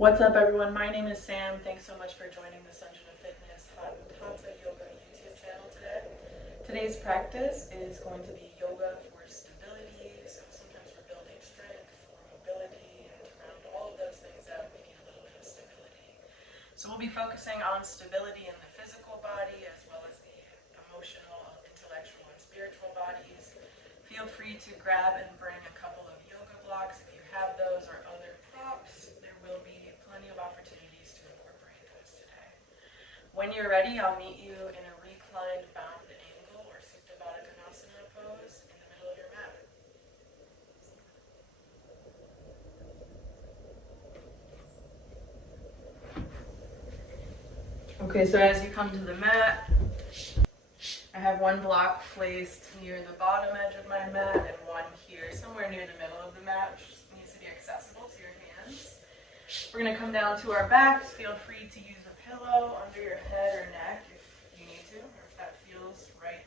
What's up, everyone? My name is Sam. Thanks so much for joining the Sunshine of Fitness Hatha Yoga YouTube channel today. Today's practice is going to be yoga for stability. So sometimes we're building strength for mobility, and to round all of those things out, we need a little bit of stability. So we'll be focusing on stability in the physical body as well as the emotional, intellectual, and spiritual bodies. Feel free to grab and bring a couple of yoga blocks if you have those, or other props. There will be plenty of opportunities to incorporate those today. When you're ready, I'll meet you in a reclined bound angle or Supta Baddha Konasana pose in the middle of your mat. Okay, so as you come to the mat, I have one block placed near the bottom edge of my mat and one here, somewhere near the middle of the mat, which needs to be accessible to your hands. We're going to come down to our backs. Feel free to use a pillow under your head or neck if you need to, or if that feels right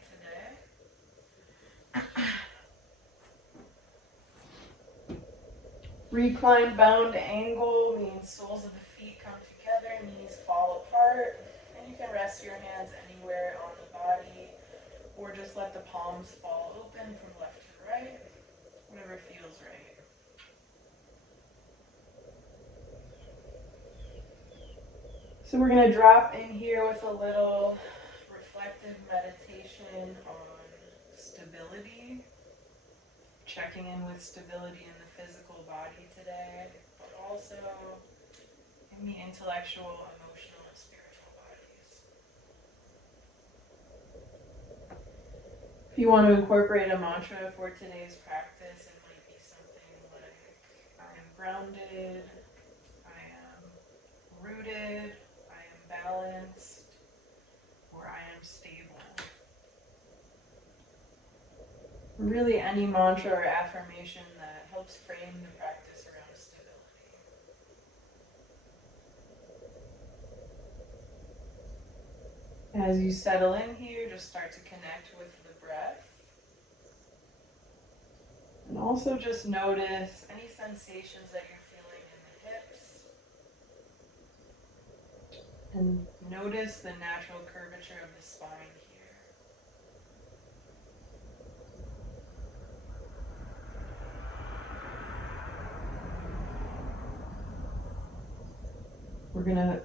today. Reclined bound angle means soles of the feet come together, knees fall apart, and you can rest your hands anywhere on the body, or just let the palms fall open from left to right, whatever feels right. So we're going to drop in here with a little reflective meditation on stability, checking in with stability in the physical body today, but also in the intellectual, emotional, and spiritual bodies. If you want to incorporate a mantra for today's practice, it might be something like, I am grounded, I am rooted, I am balanced, or I am stable. Really any mantra or affirmation that helps frame the practice around stability. As you settle in here, just start to connect with the breath. And also just notice any sensations that you're feeling in the hips. And notice the natural curvature of the spine here. We're going to,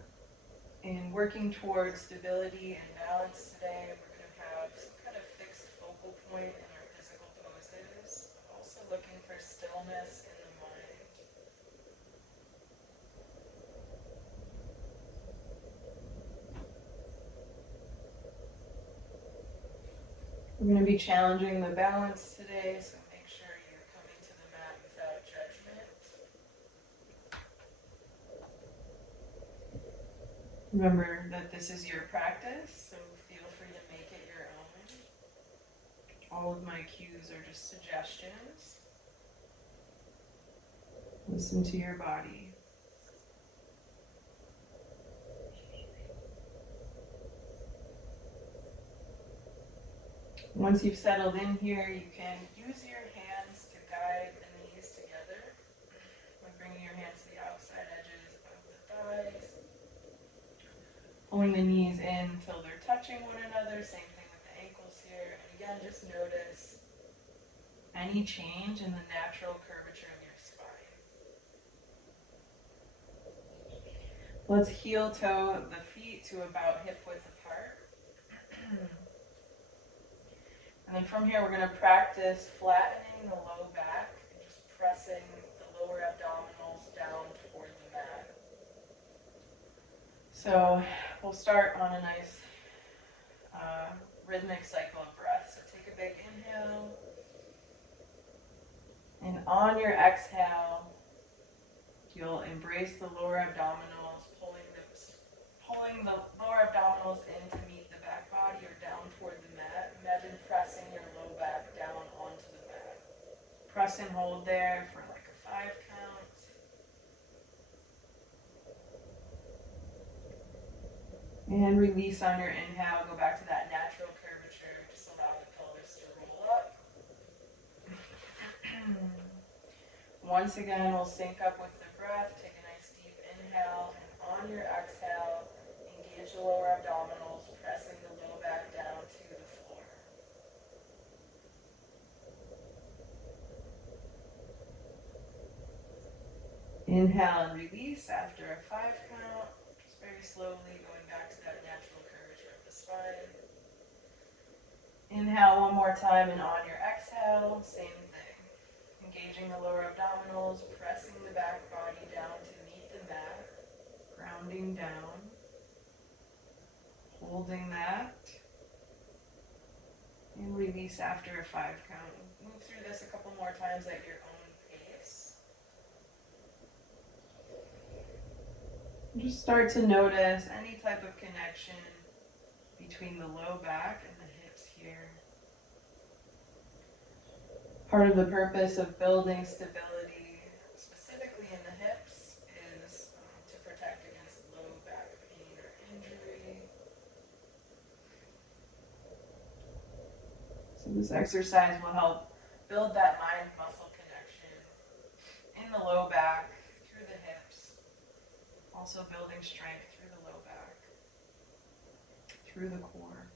in working towards stability and balance today, we're going to have some kind of fixed focal point in our physical poses, also looking for stillness in the mind. We're going to be challenging the balance today, so make sure you're coming to the mat without judgment. Remember that this is your practice, so feel free to make it your own. All of my cues are just suggestions. Listen to your body. Once you've settled in here, you can use your hands to guide the knees together by bringing your hands to the outside edges of the thighs, pulling the knees in until they're touching one another. Same thing with the ankles here. And again, just notice any change in the natural curvature of your spine. Let's heel toe the feet to about hip width apart. And then from here, we're going to practice flattening the low back and just pressing the lower abdominals down toward the mat. So we'll start on a nice rhythmic cycle of breath. So take a big inhale. And on your exhale, you'll embrace the lower abdominals, pulling the lower abdominals in to meet the back body or down toward the mat. Imagine pressing your low back down onto the mat. Press and hold there for like a 5 count. And release on your inhale. Go back to that natural curvature. Just allow the pelvis to roll up. Once again, we'll sync up with the breath. Take a nice deep inhale. Inhale and release after a 5 count. Just very slowly going back to that natural curvature of the spine. Inhale one more time, and on your exhale, same thing. Engaging the lower abdominals, pressing the back body down to meet the mat, grounding down, holding that, and release after a 5 count. Move through this a couple more times at your own pace. Just start to notice any type of connection between the low back and the hips here. Part of the purpose of building stability, specifically in the hips, is to protect against low back pain or injury. So this exercise will help build that mind-muscle connection in the low back, through the hips, also building strength through the low back, through the core.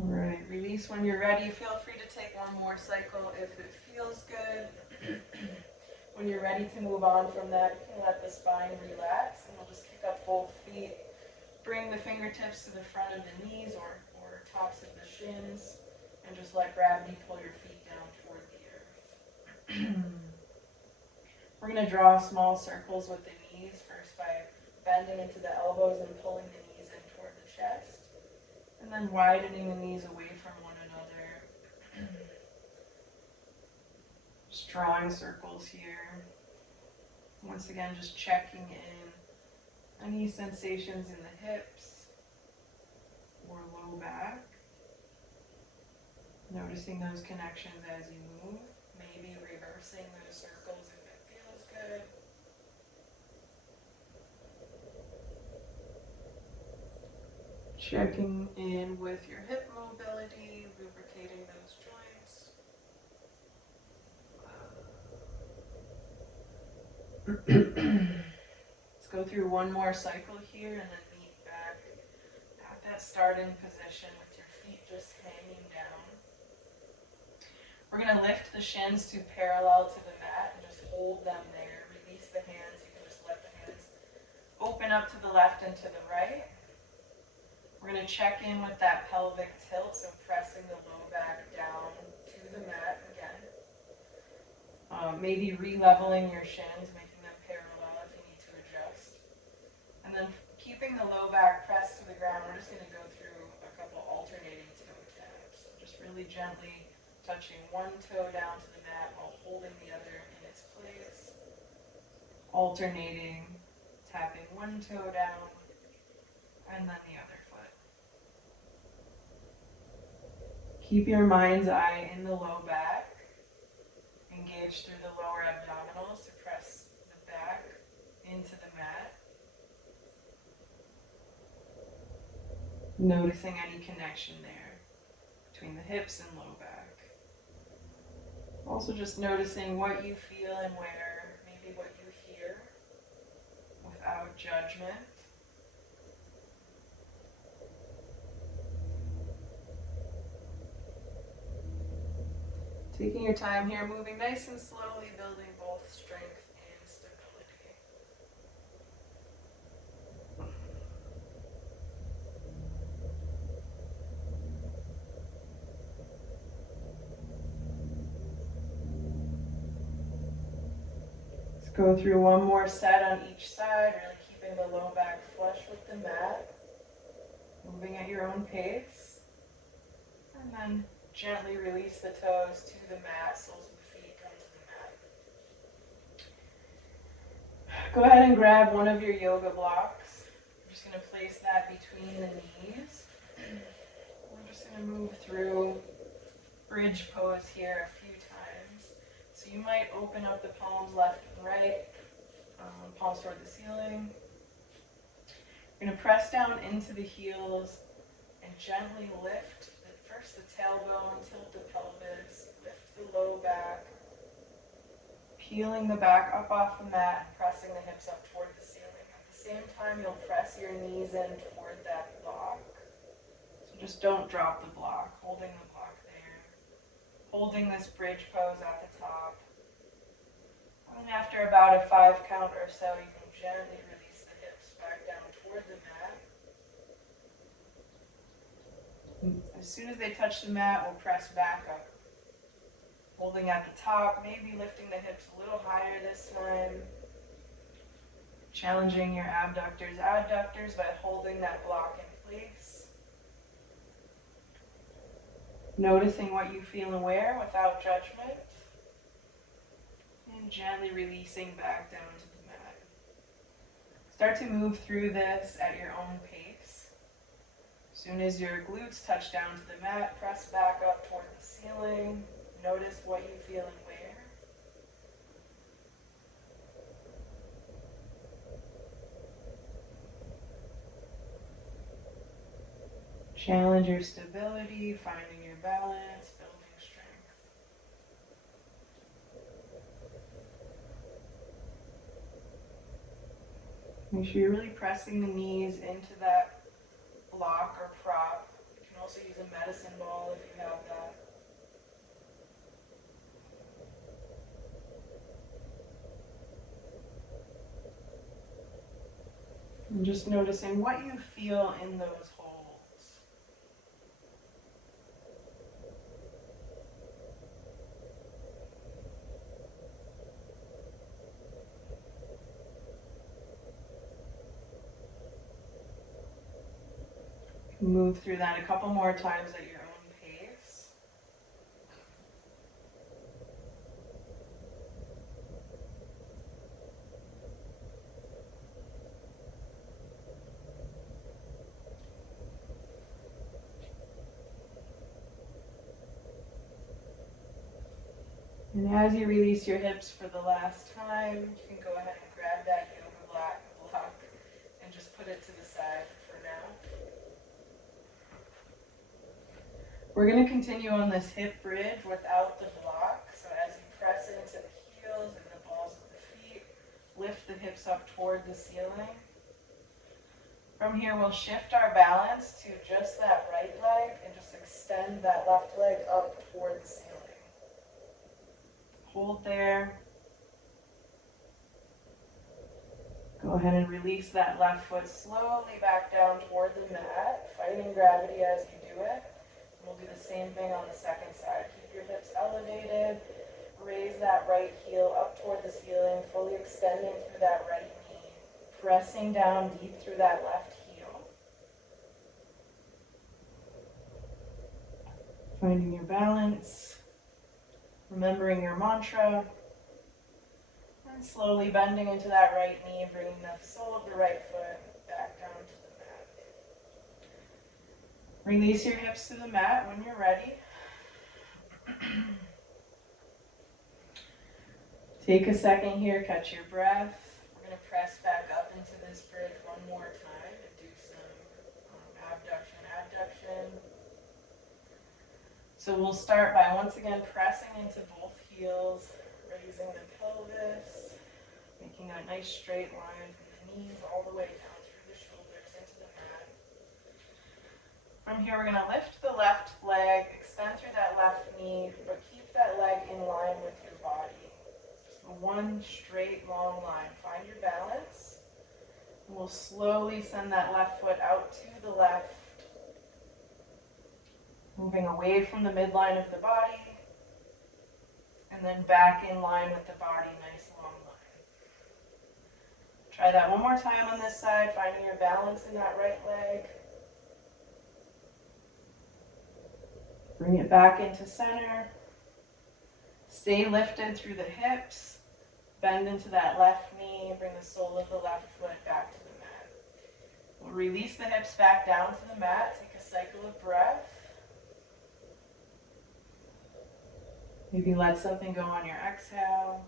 All right, release when you're ready. Feel free to take one more cycle if it feels good. When you're ready to move on from that, you can let the spine relax, and we'll just kick up both feet. Bring the fingertips to the front of the knees or tops of the shins, and just let gravity pull your feet down toward the earth. We're going to draw small circles with the knees, first by bending into the elbows and pulling the knees in toward the chest, and then widening the knees away from one another. Just drawing circles here. Once again, just checking in any sensations in the hips or low back. Noticing those connections as you move. Maybe reversing those circles if it feels good. Checking in with your hip mobility, lubricating those joints. Let's go through one more cycle here and then meet back at that starting position with your feet just hanging down. We're going to lift the shins to parallel to the mat and just hold them there. Release the hands. You can just let the hands open up to the left and to the right. We're going to check in with that pelvic tilt, so pressing the low back down to the mat again. Maybe re-leveling your shins, making them parallel if you need to adjust. And then keeping the low back pressed to the ground, we're just going to go through a couple alternating toe taps. So just really gently touching one toe down to the mat while holding the other in its place. Alternating, tapping one toe down, and then the other foot. Keep your mind's eye in the low back. Engage through the lower abdominals to press the back into the mat. Noticing any connection there between the hips and low back. Also just noticing what you feel and where, maybe what you hear, without judgment. Taking your time here, moving nice and slowly, building both strength and stability. Let's go through one more set on each side, really keeping the low back flush with the mat. Moving at your own pace. And then gently release the toes to the mat, soles of the feet come to the mat. Go ahead and grab one of your yoga blocks. I'm just going to place that between the knees. We're just going to move through bridge pose here a few times. So you might open up the palms left and right, palms toward the ceiling. You're going to press down into the heels and gently lift first the tailbone, tilt the pelvis, lift the low back, peeling the back up off the mat and pressing the hips up toward the ceiling. At the same time, you'll press your knees in toward that block. So just don't drop the block, holding the block there. Holding this bridge pose at the top. about a 5 count or so, you can gently release the hips back down toward the mat. As soon as they touch the mat, we'll press back up. Holding at the top, maybe lifting the hips a little higher this time. Challenging your adductors by holding that block in place. Noticing what you feel and where without judgment. And gently releasing back down to the mat. Start to move through this at your own pace. As soon as your glutes touch down to the mat, press back up toward the ceiling. Notice what you feel and where. Challenge your stability, finding your balance, building strength. Make sure you're really pressing the knees into that block or prop. You can also use a medicine ball if you have that. And just noticing what you feel in those holds. Move through that a couple more times at your own pace. And as you release your hips for the last time, you can go ahead and grab that yoga block and just put it to the side for now. We're going to continue on this hip bridge without the block. So as you press into the heels and the balls of the feet, lift the hips up toward the ceiling. From here, we'll shift our balance to just that right leg and just extend that left leg up toward the ceiling. Hold there. Go ahead and release that left foot slowly back down toward the mat, fighting gravity as you do it. We'll do the same thing on the second side. Keep your hips elevated. Raise that right heel up toward the ceiling, fully extending through that right knee. Pressing down deep through that left heel. Finding your balance. Remembering your mantra. And slowly bending into that right knee, bringing the sole of the right foot back down to the mat. Release your hips to the mat when you're ready. Take a second here, catch your breath. We're going to press back up into this bridge one more time and do some abduction. So we'll start by once again pressing into both heels, raising the pelvis, making a nice straight line from the knees all the way down through the shoulders into the mat. From here, we're going to lift the left leg, extend through that left knee, but keep that leg in line with your body. Just one straight, long line. Find your balance. And we'll slowly send that left foot out to the left, moving away from the midline of the body, and then back in line with the body, nice long line. Try that one more time on this side, finding your balance in that right leg. Bring it back into center. Stay lifted through the hips. Bend into that left knee. Bring the sole of the left foot back to the mat. We'll release the hips back down to the mat. Take a cycle of breath. Maybe let something go on your exhale.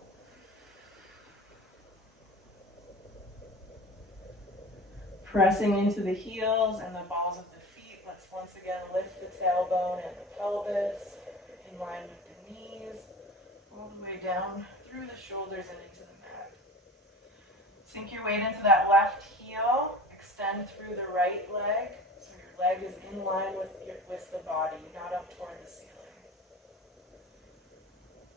Pressing into the heels and the balls of the feet. Let's once again lift the tailbone and the pelvis in line with the knees, all the way down through the shoulders and into the mat. Sink your weight into that left heel. Extend through the right leg, so your leg is in line with the body, not up toward the ceiling.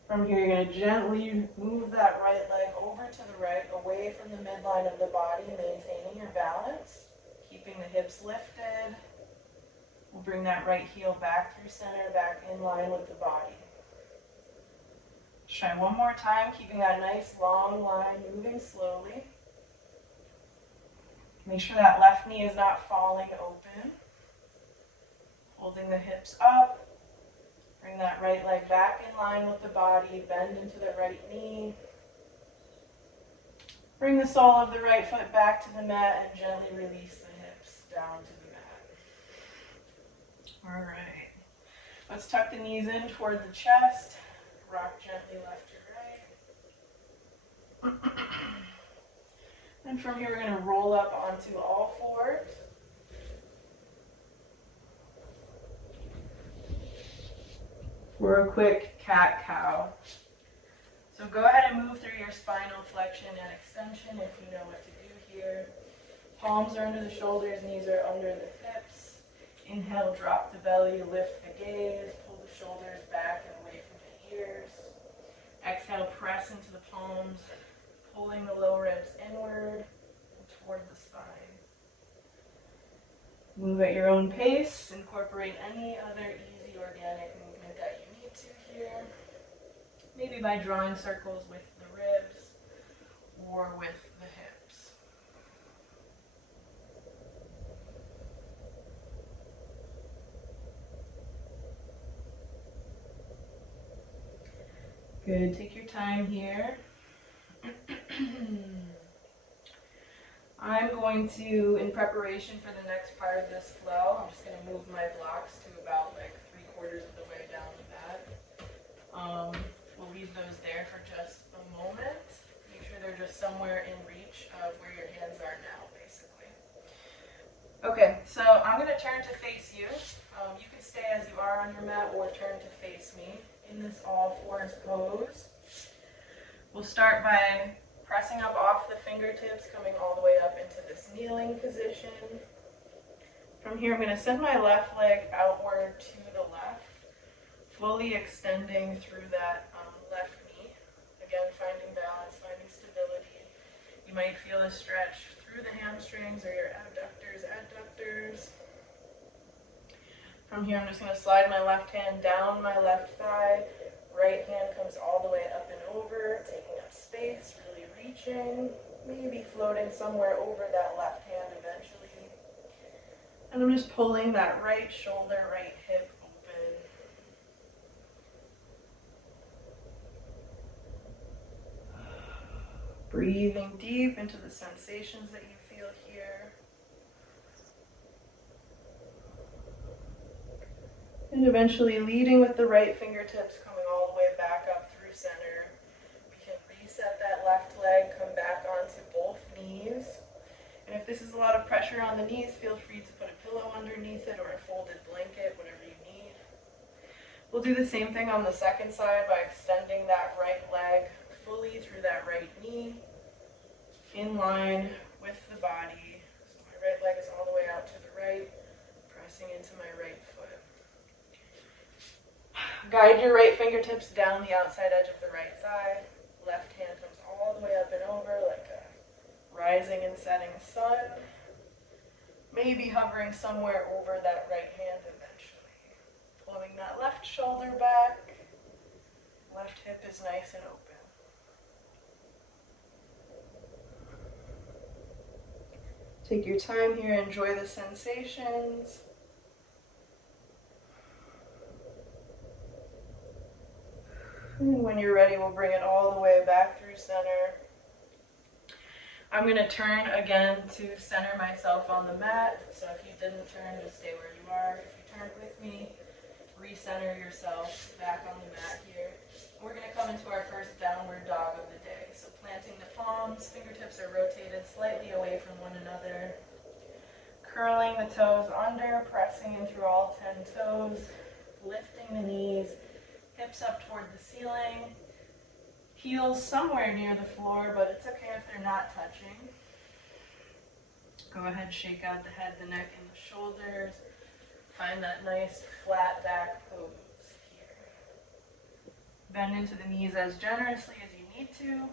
From here, you're going to gently move that right leg over to the right, away from the midline of the body, maintaining your balance, keeping the hips lifted. We'll bring that right heel back through center, back in line with the body. Try one more time, keeping that nice long line, moving slowly. Make sure that left knee is not falling open. Holding the hips up. Bring that right leg back in line with the body, bend into the right knee. Bring the sole of the right foot back to the mat and gently release the hips down to the mat. All right. Let's tuck the knees in toward the chest. Rock gently left to right. And from here, we're going to roll up onto all fours. For a quick cat-cow. So go ahead and move through your spinal flexion and extension if you know what to do here. Palms are under the shoulders, knees are under the hips. Inhale, drop the belly, lift the gaze, pull the shoulders back and away from the ears. Exhale, press into the palms, pulling the low ribs inward and toward the spine. Move at your own pace. Incorporate any other easy organic movement that you need to here. Maybe by drawing circles with the ribs or with the hips. Good. Take your time here. I'm going to, in preparation for the next part of this flow, I'm just going to move my blocks to about like 3/4 of the way down the mat. We'll leave those there for just a moment. Make sure they're just somewhere in reach of where your hands are now, basically. Okay, so I'm going to turn to face you. You can stay as you are on your mat or turn to face me in this all fours pose. We'll start by pressing up off the fingertips, coming all the way up into this kneeling position. From here, I'm going to send my left leg outward to the left, fully extending through that left knee. Again, finding balance, finding stability. You might feel a stretch through the hamstrings or your adductors. From here, I'm just going to slide my left hand down my left thigh. Right hand comes all the way up and over, taking up space, really reaching, maybe floating somewhere over that left hand eventually. And I'm just pulling that right shoulder, right hip open. Breathing deep into the sensations that you feel here. And eventually leading with the right fingertips, coming all the way back up through center. We can reset that left leg, come back onto both knees. And if this is a lot of pressure on the knees, feel free to put a pillow underneath it or a folded blanket, whatever you need. We'll do the same thing on the second side by extending that right leg fully through that right knee, in line with the body. So my right leg is all the way out to the right, pressing into my right foot. Guide your right fingertips down the outside edge of the right thigh. Left hand comes all the way up and over like a rising and setting sun. Maybe hovering somewhere over that right hand eventually. Pulling that left shoulder back. Left hip is nice and open. Take your time here, enjoy the sensations. And when you're ready, we'll bring it all the way back through center. I'm going to turn again to center myself on the mat. So if you didn't turn, just stay where you are. If you turned with me, recenter yourself back on the mat here. We're going to come into our first downward dog of the day. So planting the palms, fingertips are rotated slightly away from one another. Curling the toes under, pressing in through all 10 toes, lifting the knees, hips up toward the ceiling, heels somewhere near the floor, but it's okay if they're not touching. Go ahead, shake out the head, the neck, and the shoulders. Find that nice flat back pose here. Bend into the knees as generously as you need to.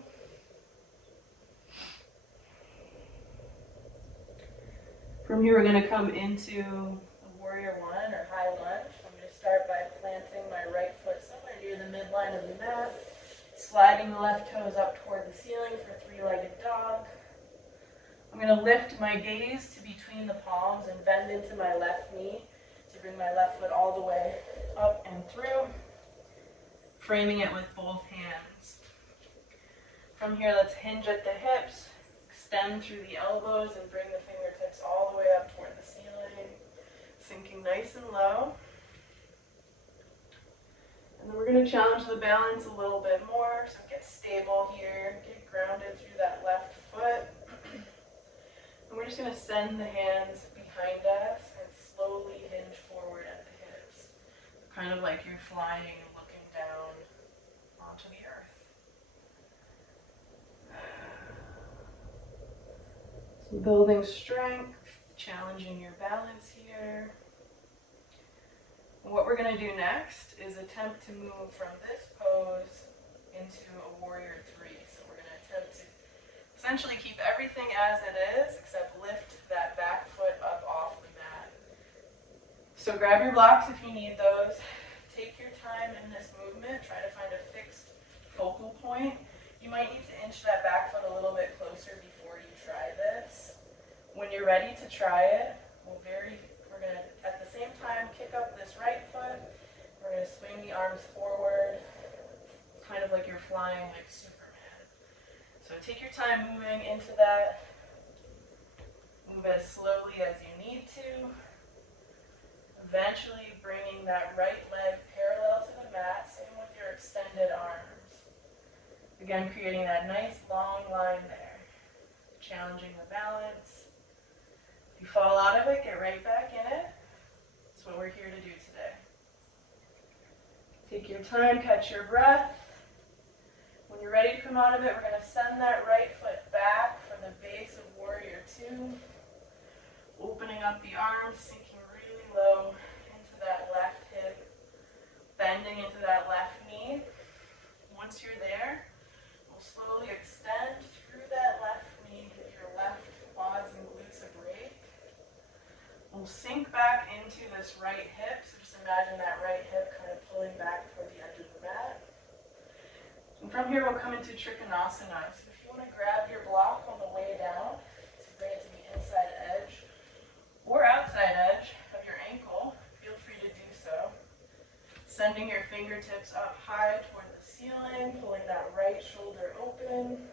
From here, we're going to come into a warrior one or high lunge. I'm going to start by planting my right foot somewhere near the midline of the mat, sliding the left toes up toward the ceiling for three-legged dog. I'm going to lift my gaze to between the palms and bend into my left knee to bring my left foot all the way up and through, framing it with both hands. From here, let's hinge at the hips, extend through the elbows and bring the fingertips all the way up toward the ceiling, sinking nice and low. And then we're going to challenge the balance a little bit more, so get stable here, get grounded through that left foot. And we're just going to send the hands behind us and slowly hinge forward at the hips, kind of like you're flying and looking down onto the earth. So building strength, challenging your balance here. And what we're going to do next is attempt to move from this pose into a warrior three. So we're going to attempt to essentially keep everything as it is, except lift that back foot up off the mat. So grab your blocks if you need those. Take your time in this movement. Try to find a fixed focal point. You might need to inch that back foot a little bit closer before you try this. When you're ready to try it, we're going to, at the same time, kick up this right foot. We're going to swing the arms forward, kind of like you're flying like Superman. So take your time moving into that. Move as slowly as you need to. Eventually bringing that right leg parallel to the mat, same with your extended arms. Again, creating that nice long line there. Challenging the balance. If you fall out of it, get right back in it. That's what we're here to do today. Take your time, catch your breath. When you're ready to come out of it, we're going to send that right foot back from the base of warrior two. Opening up the arms, sinking really low into that left hip. Bending into that left knee. Once you're there, we'll slowly extend through that left knee. Give your left quads and glutes a break. We'll sink back into this right hip. So just imagine that right hip kind of pulling back toward the edge of the mat. And from here, we'll come into Trikonasana. So if you want to grab your block on the way down to bring it to the inside edge or outside edge of your ankle, feel free to do so. Sending your fingertips up high toward the ceiling, pulling that right shoulder open.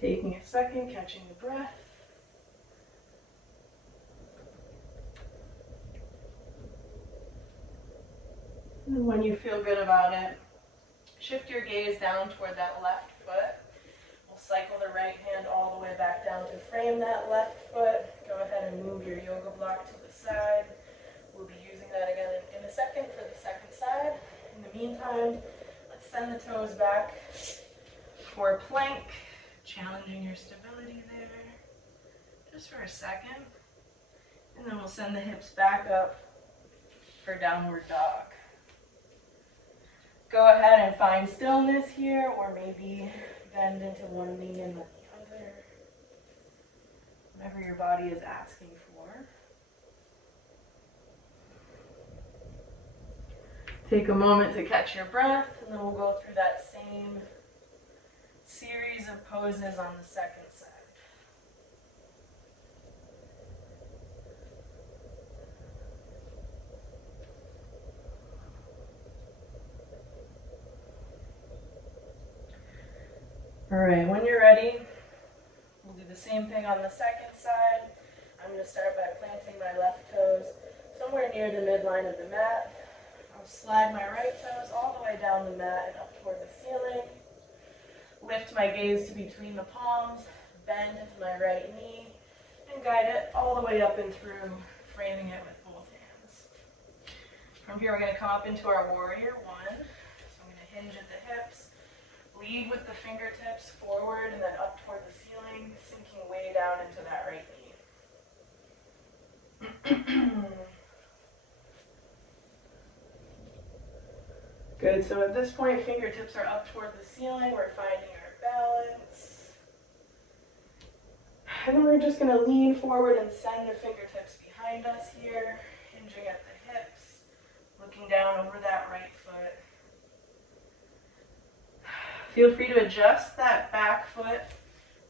Taking a second, catching the breath. And when you feel good about it, shift your gaze down toward that left foot. We'll cycle the right hand all the way back down to frame that left foot. Go ahead and move your yoga block to the side. We'll be using that again in a second for the second side. In the meantime, let's send the toes back for a plank, challenging your stability there, just for a second. And then we'll send the hips back up for downward dog. Go ahead and find stillness here, or maybe bend into one knee and then the other. Whatever your body is asking for. Take a moment to catch your breath, and then we'll go through that same series of poses on the second side. All right, when you're ready, we'll do the same thing on the second side. I'm going to start by planting my left toes somewhere near the midline of the mat. I'll slide my right toes all the way down the mat and up toward the ceiling. Lift my gaze to between the palms, bend into my right knee, and guide it all the way up and through, framing it with both hands. From here, we're going to come up into our warrior one. So I'm going to hinge at the hips. Lead with the fingertips forward and then up toward the ceiling, sinking way down into that right knee. Good, so at this point, fingertips are up toward the ceiling. We're finding our balance. And then we're just gonna lean forward and send the fingertips behind us here, hinging at the hips, looking down over that right foot. Feel free to adjust that back foot.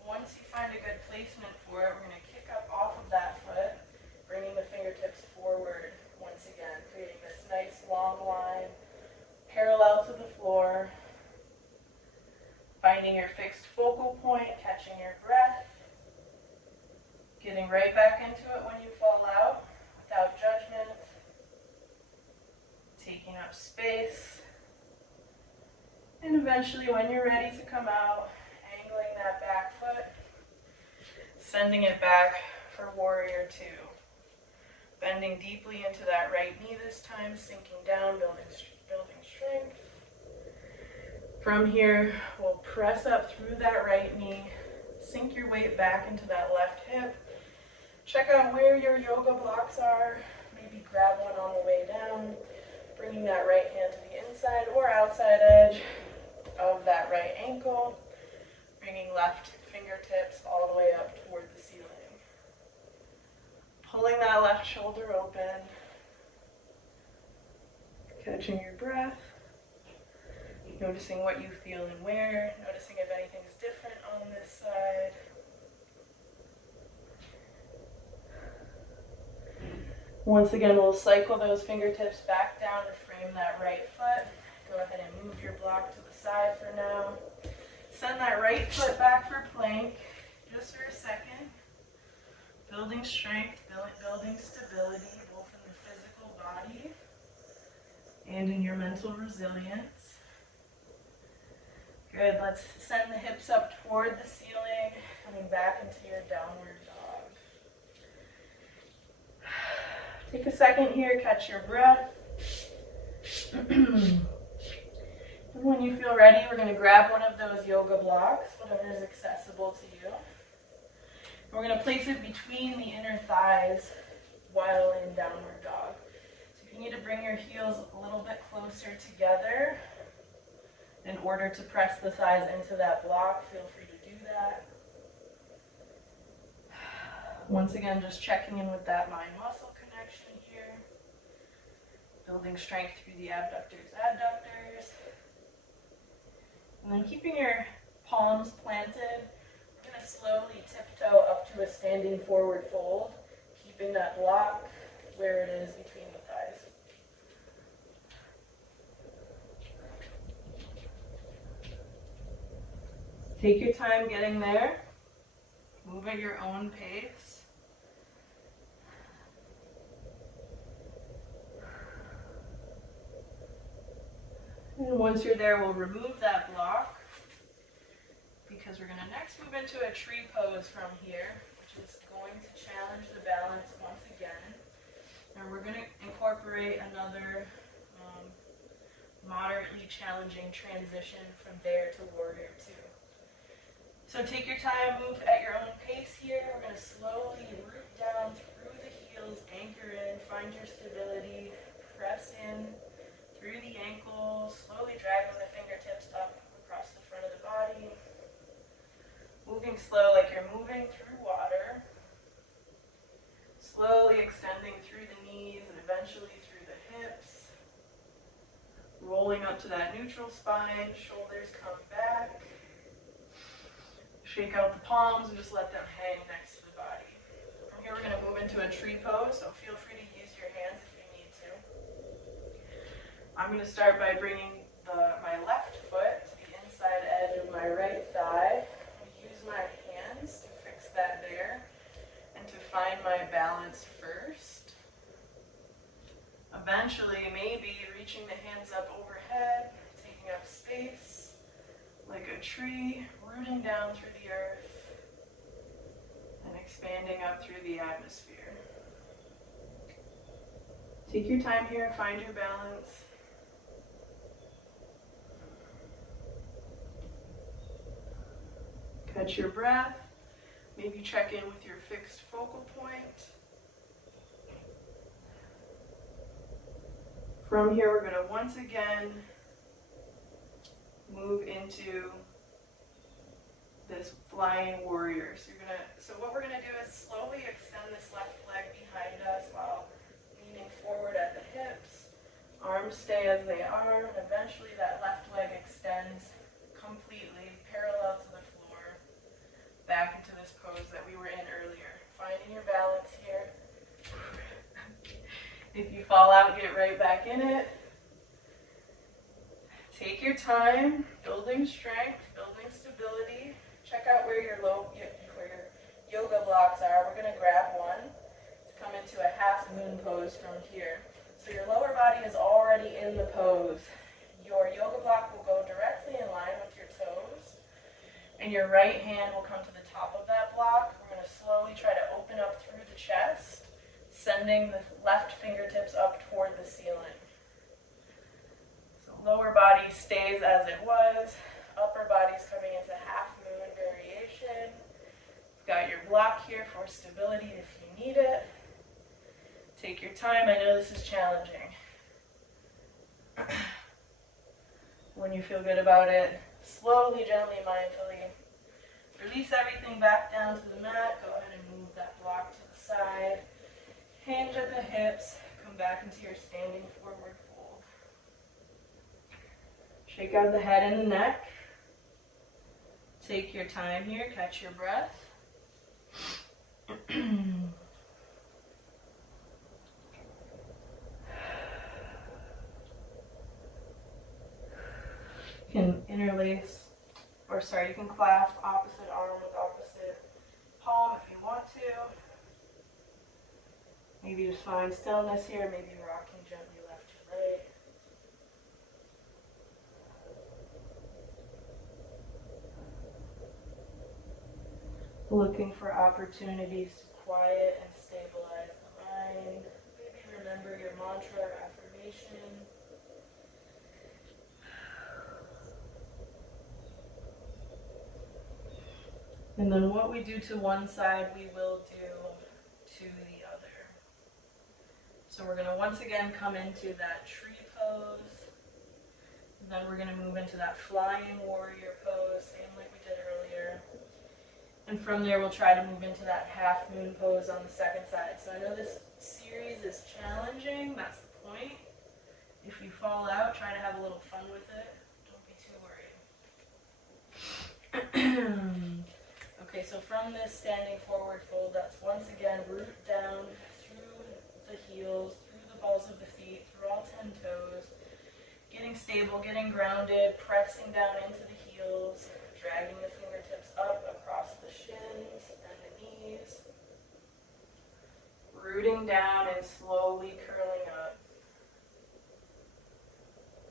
Once you find a good placement for it, we're gonna kick up off of that foot, bringing the fingertips forward once again, creating this nice long line, parallel to the floor. Finding your fixed focal point, catching your breath, getting right back into it when you fall out, without judgment, taking up space, and eventually when you're ready to come out, angling that back foot, sending it back for warrior two. Bending deeply into that right knee this time, sinking down, building strength. From here, we'll press up through that right knee, sink your weight back into that left hip. Check out where your yoga blocks are. Maybe grab one on the way down, bringing that right hand to the inside or outside edge of that right ankle, bringing left fingertips all the way up toward the ceiling. Pulling that left shoulder open, catching your breath, noticing what you feel and where, noticing if anything's different on this side. Once again, we'll cycle those fingertips back down to frame that right foot. Go ahead and move your block to the side for now. Send that right foot back for plank, just for a second. Building strength, building stability, both in the physical body and in your mental resilience. Good, let's send the hips up toward the ceiling, coming back into your downward dog. Take a second here, catch your breath. And when you feel ready, we're going to grab one of those yoga blocks, whatever is accessible to you. We're going to place it between the inner thighs while in downward dog. So if you need to bring your heels a little bit closer together in order to press the thighs into that block, feel free to do that. Once again, just checking in with that mind-muscle connection here. Building strength through the abductors, adductors. And then keeping your palms planted, we're going to slowly tiptoe up to a standing forward fold, keeping that block where it is between the thighs. Take your time getting there. Move at your own pace. And once you're there, we'll remove that block because we're going to next move into a tree pose from here, which is going to challenge the balance once again. And we're going to incorporate another moderately challenging transition from there to warrior two. So take your time, move at your own pace here. We're going to slowly root down through the heels, anchor in, find your stability, press in through the ankles, slowly dragging the fingertips up across the front of the body. Moving slow like you're moving through water. Slowly extending through the knees and eventually through the hips. Rolling up to that neutral spine, shoulders come back. Shake out the palms and just let them hang next to the body. From here we're going to move into a tree pose, so feel free to use your hands if you need to. I'm going to start by bringing my left foot to the inside edge of my right thigh. I'm going to use my hands to fix that there and to find my balance first. Eventually, maybe reaching the hands up overhead, taking up space like a tree, rooting down through the earth and expanding up through the atmosphere. Take your time here, find your balance. Catch your breath. Maybe check in with your fixed focal point. From here, we're going to once again move into this flying warrior. So what we're gonna do is slowly extend this left leg behind us while leaning forward at the hips. Arms stay as they are, and eventually that left leg extends completely parallel to the floor, back into this pose that we were in earlier. Finding your balance here. If you fall out, get right back in it. Take your time, building strength, building stability. Check out where your yoga blocks are. We're going to grab one to come into a half moon pose from here. So your lower body is already in the pose. Your yoga block will go directly in line with your toes, and your right hand will come to the top of that block. We're going to slowly try to open up through the chest, sending the left fingertips up toward the ceiling. So lower body stays as it was, upper body's coming into half moon variation. You've got your block here for stability if you need it. Take your time, I know this is challenging. When you feel good about it, slowly, gently, mindfully, release everything back down to the mat. Go ahead and move that block to the side. Hinge at the hips, come back into your standing forward fold. Shake out the head and the neck. Take your time here, catch your breath. You can you can clasp opposite arm with opposite palm if you want to. Maybe just find stillness here, maybe rocking gently left to right. Looking for opportunities to quiet and stabilize the mind. Maybe remember your mantra or affirmation. And then what we do to one side, we will do to the other. So we're going to once again come into that tree pose. And then we're going to move into that flying warrior pose, same like we did earlier. And from there, we'll try to move into that half moon pose on the second side. So I know this series is challenging, that's the point. If you fall out, try to have a little fun with it. Don't be too worried. Okay, so from this standing forward fold, that's once again root down through the heels, through the balls of the feet, through all 10 toes. Getting stable, getting grounded, pressing down into the heels, dragging the fingertips up across the shins and the knees. Rooting down and slowly curling up.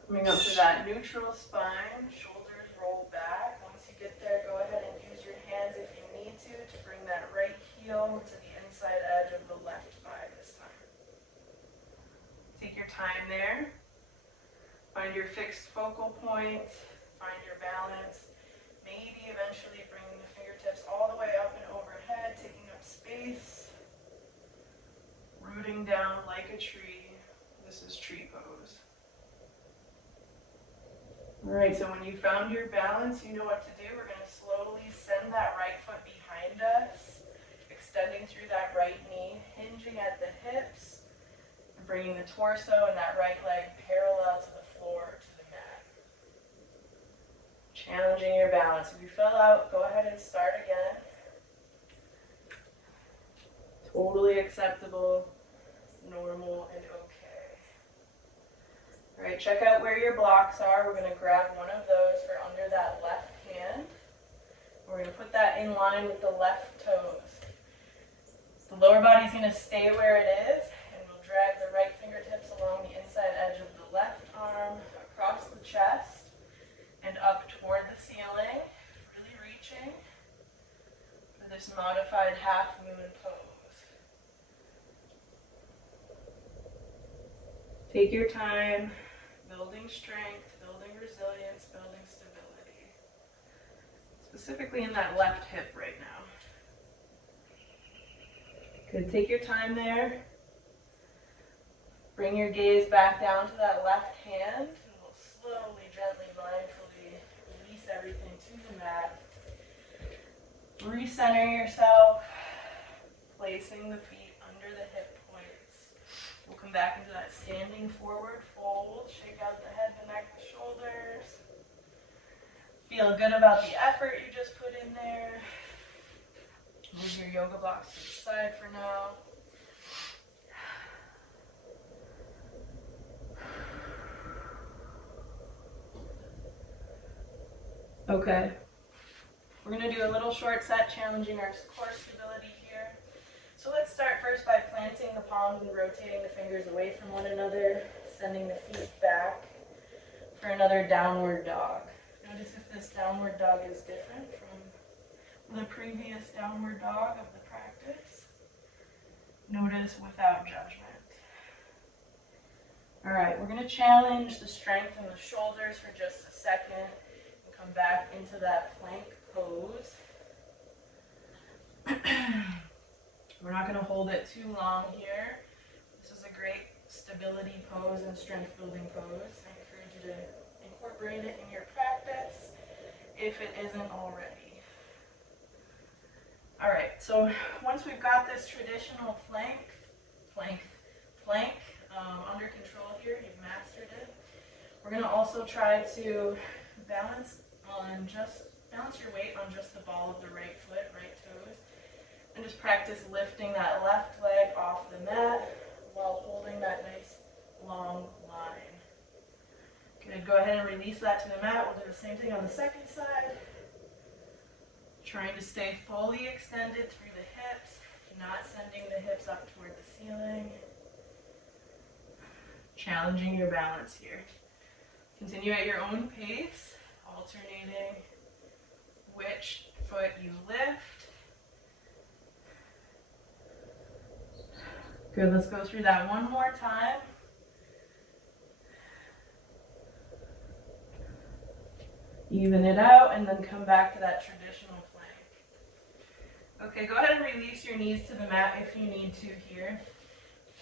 Coming up to that neutral spine, shoulders roll back. Once you get there, go ahead and use your hands if you need to bring that right heel to the inside edge of the left thigh this time. Take your time there. Find your fixed focal point. Find your balance. Maybe eventually bringing the fingertips all the way up and overhead, taking up space. Rooting down like a tree. This is tree pose. Alright, so when you found your balance, you know what to do. We're going to slowly send that right foot behind us, extending through that right knee, hinging at the hips, and bringing the torso and that right leg parallel to the floor, to the mat. Challenging your balance. If you fell out, go ahead and start again. Totally acceptable, normal, and okay. All right, check out where your blocks are. We're going to grab one of those for under that left hand. We're going to put that in line with the left toes. The lower body's going to stay where it is, and we'll drag the right fingertips along the inside edge of the left arm, across the chest, and up toward the ceiling, really reaching for this modified half moon pose. Take your time. Building strength, building resilience, building stability. Specifically in that left hip right now. Good, take your time there. Bring your gaze back down to that left hand. And we'll slowly, gently, mindfully everything to the mat. Recenter yourself, placing the feet under the hip points. We'll come back into that standing forward fold. Shake out the head, the neck, the shoulders. Feel good about the effort you just put in there. Move your yoga blocks to the side for now. Okay. We're going to do a little short set challenging our core stability here. So let's start first by planting the palms and rotating the fingers away from one another, sending the feet back for another downward dog. Notice if this downward dog is different from the previous downward dog of the practice. Notice without judgment. All right, we're going to challenge the strength in the shoulders for just a second and come back into that plank pose. We're not going to hold it too long here. This is a great stability pose and strength building pose. I encourage you to incorporate it in your practice if it isn't already. All right, so once we've got this traditional plank under control here, you've mastered it. We're going to also try to balance your weight on just the ball of the right foot, right toes, and just practice lifting that left leg off the mat while holding that nice long line. Good, go ahead and release that to the mat. We'll do the same thing on the second side. Trying to stay fully extended through the hips, not sending the hips up toward the ceiling. Challenging your balance here. Continue at your own pace, alternating which foot you lift. Good, let's go through that one more time. Even it out and then come back to that traditional plank. Okay, go ahead and release your knees to the mat if you need to here.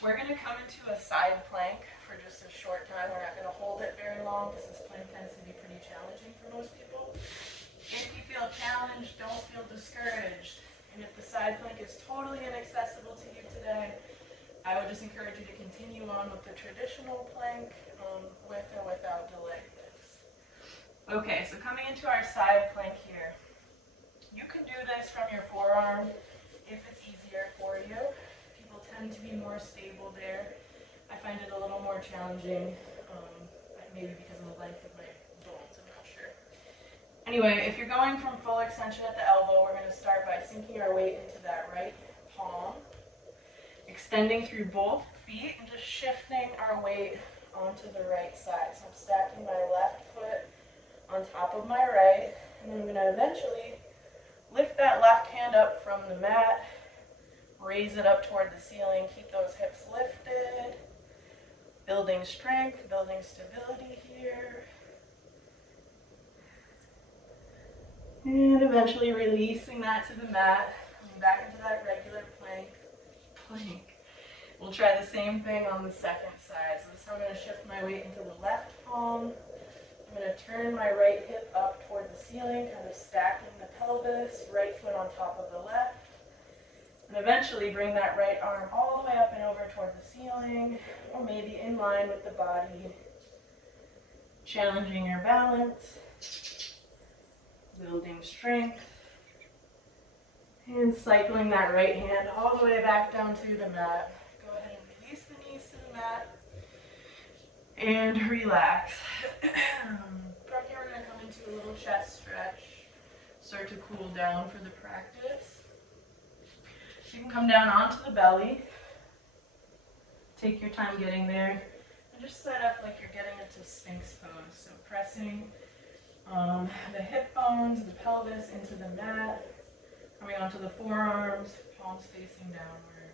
We're going to come into a side plank for just a short time. We're not going to hold it very long because this plank tends to be pretty challenging for most people. If you feel challenged, don't feel discouraged. And if the side plank is totally inaccessible to you today, I would just encourage you to continue on with the traditional plank with or without the leg lifts. Okay, so coming into our side plank here. You can do this from your forearm if it's easier for you. People tend to be more stable there. I find it a little more challenging, maybe because of the length of my bones, I'm not sure. Anyway, if you're going from full extension at the elbow, we're going to start by sinking our weight into that right palm, extending through both feet and just shifting our weight onto the right side. So I'm stacking my left foot on top of my right, and then I'm going to eventually lift that left hand up from the mat, raise it up toward the ceiling, keep those hips lifted, building strength, building stability here. And eventually releasing that to the mat, coming back into that regular plank. We'll try the same thing on the second side. So this time I'm going to shift my weight into the left palm. I'm going to turn my right hip up toward the ceiling, kind of stacking the pelvis, right foot on top of the left. And eventually bring that right arm all the way up and over toward the ceiling, or maybe in line with the body. Challenging your balance, building strength, and cycling that right hand all the way back down to the mat. Go ahead and release the knees to the mat, and relax. From here we're going to come into a little chest stretch, start to cool down for the practice. You can come down onto the belly, take your time getting there, and just set up like you're getting into Sphinx pose. So pressing the hip bones, the pelvis into the mat, coming onto the forearms, palms facing downward.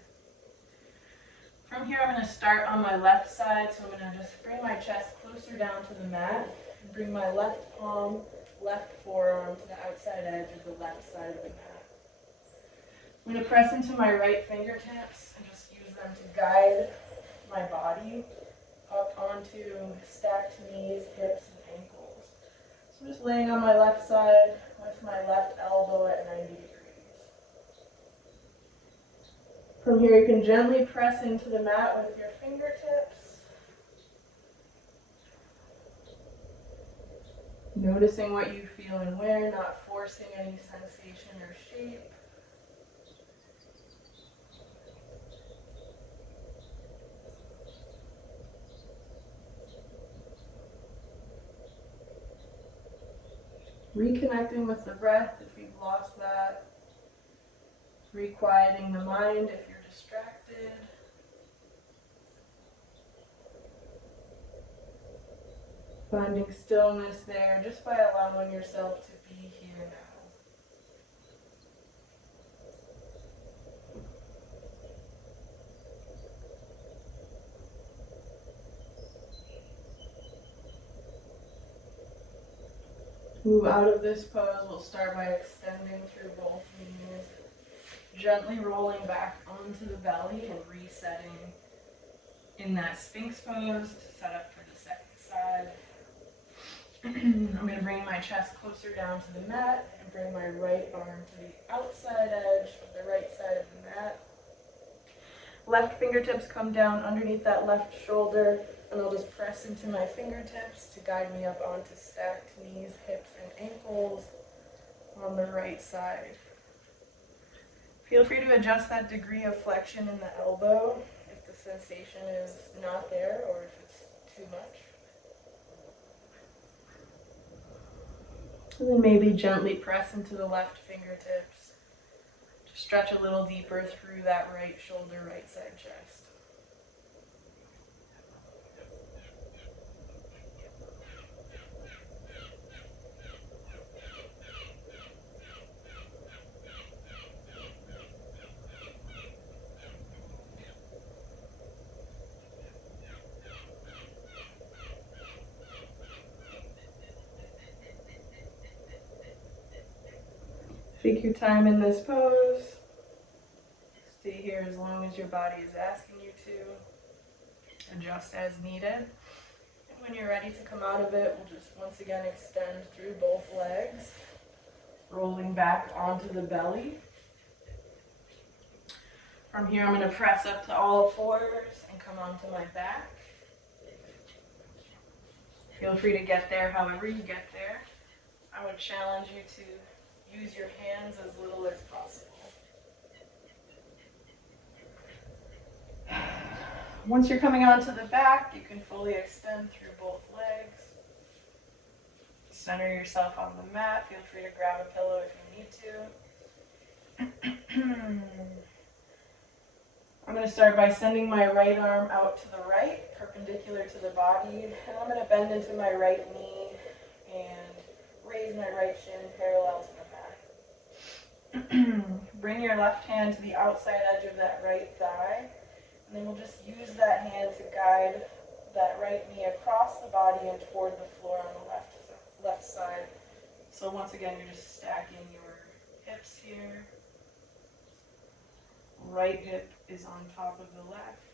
From here I'm going to start on my left side, so I'm going to just bring my chest closer down to the mat, and bring my left palm, left forearm to the outside edge of the left side of the mat. I'm going to press into my right fingertips and just use them to guide my body up onto stacked knees, hips, and ankles. So I'm just laying on my left side. From here, you can gently press into the mat with your fingertips. Noticing what you feel and where, not forcing any sensation or shape. Reconnecting with the breath if you've lost that. Requieting the mind if you're distracted. Finding stillness there just by allowing yourself to be here now. Move out of this pose. We'll start by extending through both knees. Gently rolling back onto the belly and resetting in that Sphinx pose to set up for the second side. I'm going to bring my chest closer down to the mat and bring my right arm to the outside edge of the right side of the mat. Left fingertips come down underneath that left shoulder, and I'll just press into my fingertips to guide me up onto stacked knees, hips, and ankles on the right side. Feel free to adjust that degree of flexion in the elbow if the sensation is not there or if it's too much. And then maybe gently press into the left fingertips to stretch a little deeper through that right shoulder, right side chest. Take your time in this pose. Stay here as long as your body is asking you to. Adjust as needed. And when you're ready to come out of it, we'll just once again extend through both legs, rolling back onto the belly. From here, I'm going to press up to all fours and come onto my back. Feel free to get there however you get there. I would challenge you to use your hands as little as possible. Once you're coming onto the back, you can fully extend through both legs. Center yourself on the mat. Feel free to grab a pillow if you need to. I'm going to start by sending my right arm out to the right, perpendicular to the body, and I'm going to bend into my right knee and raise my right shin parallel to the mat. Bring your left hand to the outside edge of that right thigh, and then we'll just use that hand to guide that right knee across the body and toward the floor on the left side. So once again, you're just stacking your hips here. Right hip is on top of the left.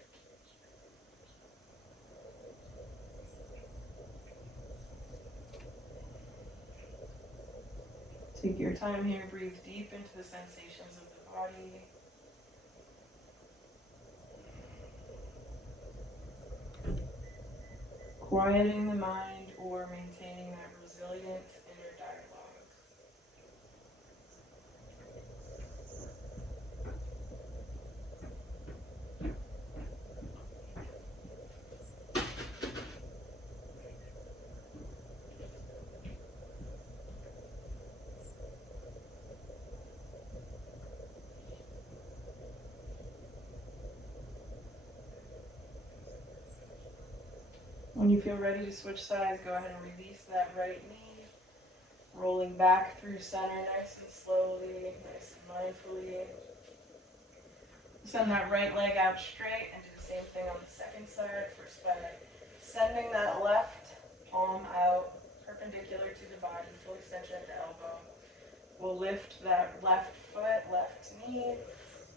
Take your time here, breathe deep into the sensations of the body. Quieting the mind or maintaining that resilient inner dialogue. When you feel ready to switch sides, go ahead and release that right knee, rolling back through center nice and slowly, nice and mindfully. Send that right leg out straight and do the same thing on the second side. First by sending that left palm out, perpendicular to the body, full extension at the elbow. We'll lift that left foot, left knee,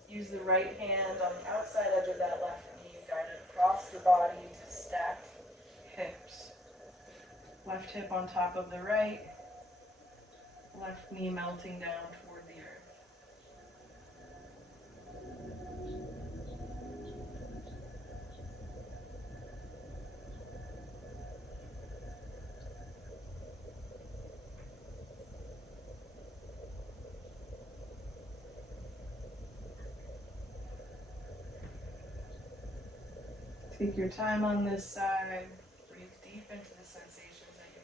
use the right hand on the outside edge of that left knee, guide it across the body to stack hips. Left hip on top of the right, left knee melting down toward the earth. Take your time on this side. Breathe deep into the sensations that you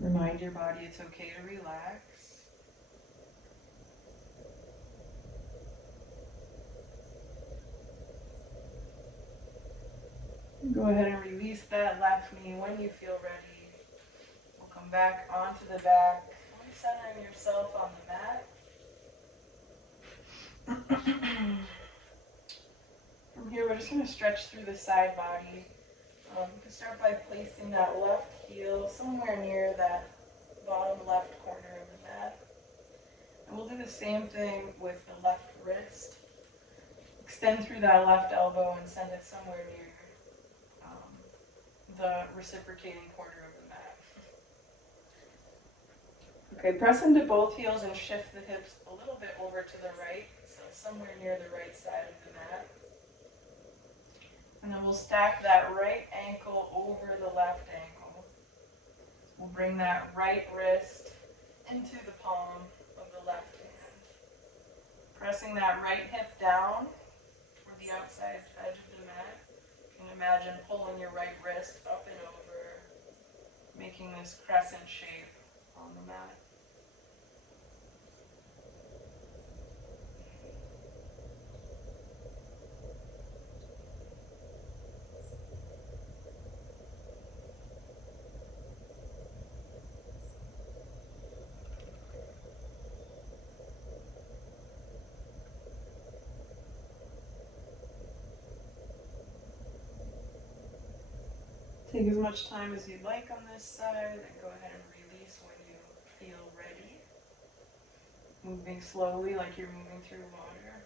feel. Remind your body it's okay to relax. Go ahead and release that left knee when you feel ready. We'll come back onto the back, recentering yourself on the mat. From here, we're just going to stretch through the side body. You can start by placing that left heel somewhere near that bottom left corner of the mat. And we'll do the same thing with the left wrist. Extend through that left elbow and send it somewhere near the reciprocating corner of the mat. Okay, press into both heels and shift the hips a little bit over to the right, so somewhere near the right side of the mat. And then we'll stack that right ankle over the left ankle. We'll bring that right wrist into the palm of the left hand. Pressing that right hip down toward the outside edge of the mat. You can imagine pulling your right wrist up and over, making this crescent shape on the mat. Take as much time as you'd like on this side, and go ahead and release when you feel ready. Moving slowly like you're moving through water.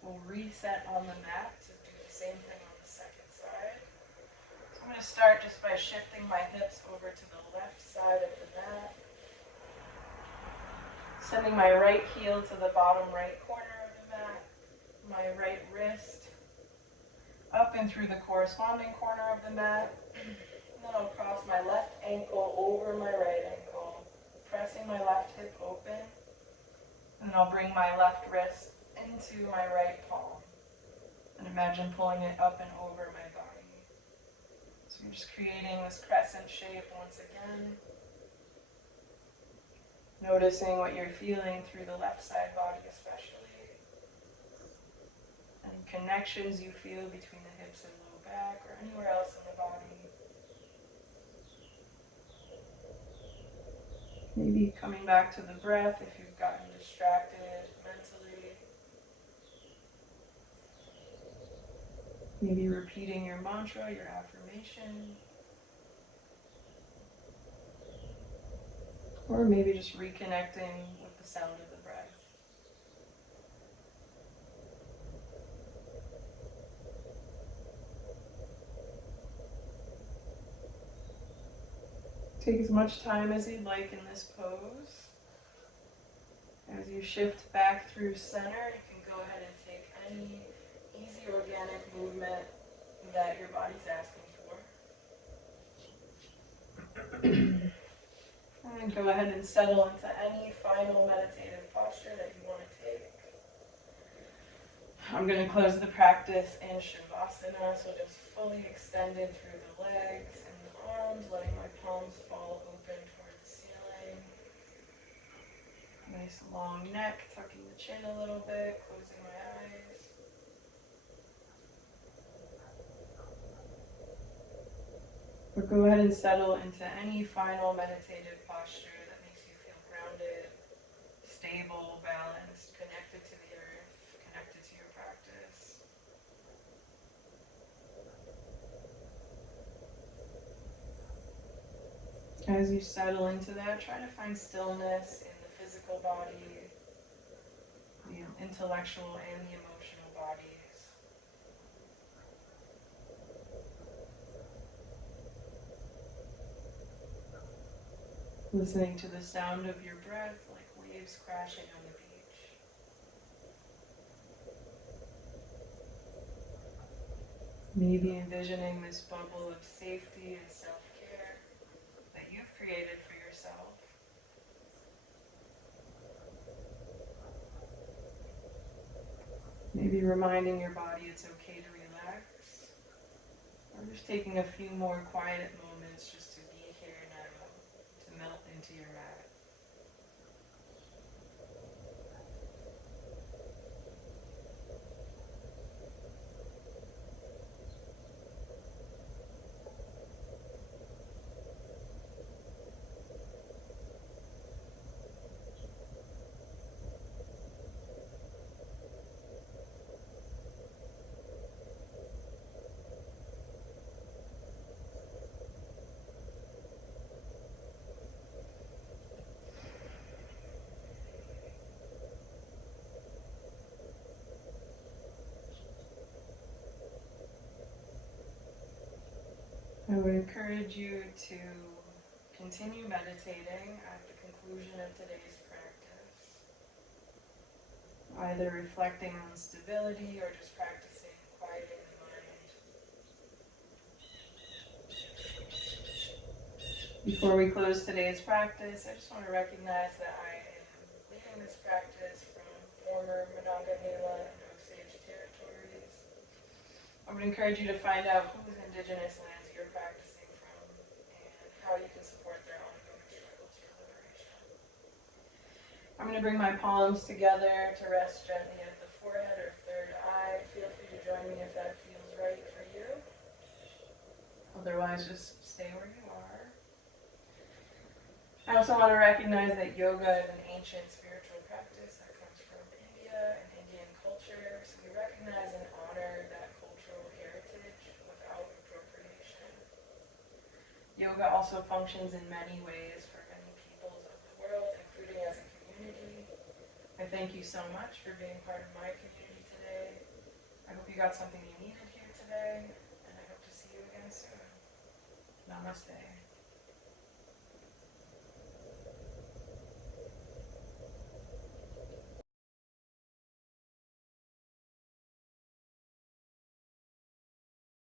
We'll reset on the mat to do the same thing on the second side. So I'm going to start just by shifting my hips over to the left side of the mat. Sending my right heel to the bottom right corner of the mat. My right wrist up and through the corresponding corner of the mat. And then I'll cross my left ankle over my right ankle, pressing my left hip open. And I'll bring my left wrist into my right palm. And imagine pulling it up and over my body. So you're just creating this crescent shape once again. Noticing what you're feeling through the left side body especially. And connections you feel between the hips and low back or anywhere else in the body. Maybe coming back to the breath if you've gotten distracted mentally. Maybe repeating your mantra, your affirmation. Or maybe just reconnecting with the sound of the breath. Take as much time as you'd like in this pose. As you shift back through center, you can go ahead and take any easy organic movement that your body's asking for. And go ahead and settle into any final meditative posture that you want to take. I'm going to close the practice in Shavasana, so just fully extended through the legs and the arms, letting my palms fall open toward the ceiling. Nice long neck, tucking the chin a little bit, closing my eyes. But go ahead and settle into any final meditative posture that makes you feel grounded, stable, balanced, connected to the earth, connected to your practice. As you settle into that, try to find stillness in the physical body, the intellectual and the emotional bodies. Listening to the sound of your breath like waves crashing on the beach. Maybe envisioning this bubble of safety and self-care that you've created for yourself. Maybe reminding your body it's okay to relax. Or just taking a few more quiet moments just to be here now, to melt into your mat. I would encourage you to continue meditating at the conclusion of today's practice, either reflecting on stability or just practicing quieting the mind. Before we close today's practice, I just want to recognize that I am leading this practice from former Monongahela and Osage territories. I would encourage you to find out whose indigenous lands you're practicing from and how you can support their ongoing struggles for liberation. I'm going to bring my palms together to rest gently at the forehead or third eye. Feel free to join me if that feels right for you. Otherwise, just stay where you are. I also want to recognize that yoga is an ancient spiritual practice that comes from India and Indian culture. So we recognize and honor that cultural heritage without appropriation. Yoga also functions in many ways for many peoples of the world, including as a community. I thank you so much for being part of my community today. I hope you got something you needed here today, and I hope to see you again soon. Namaste.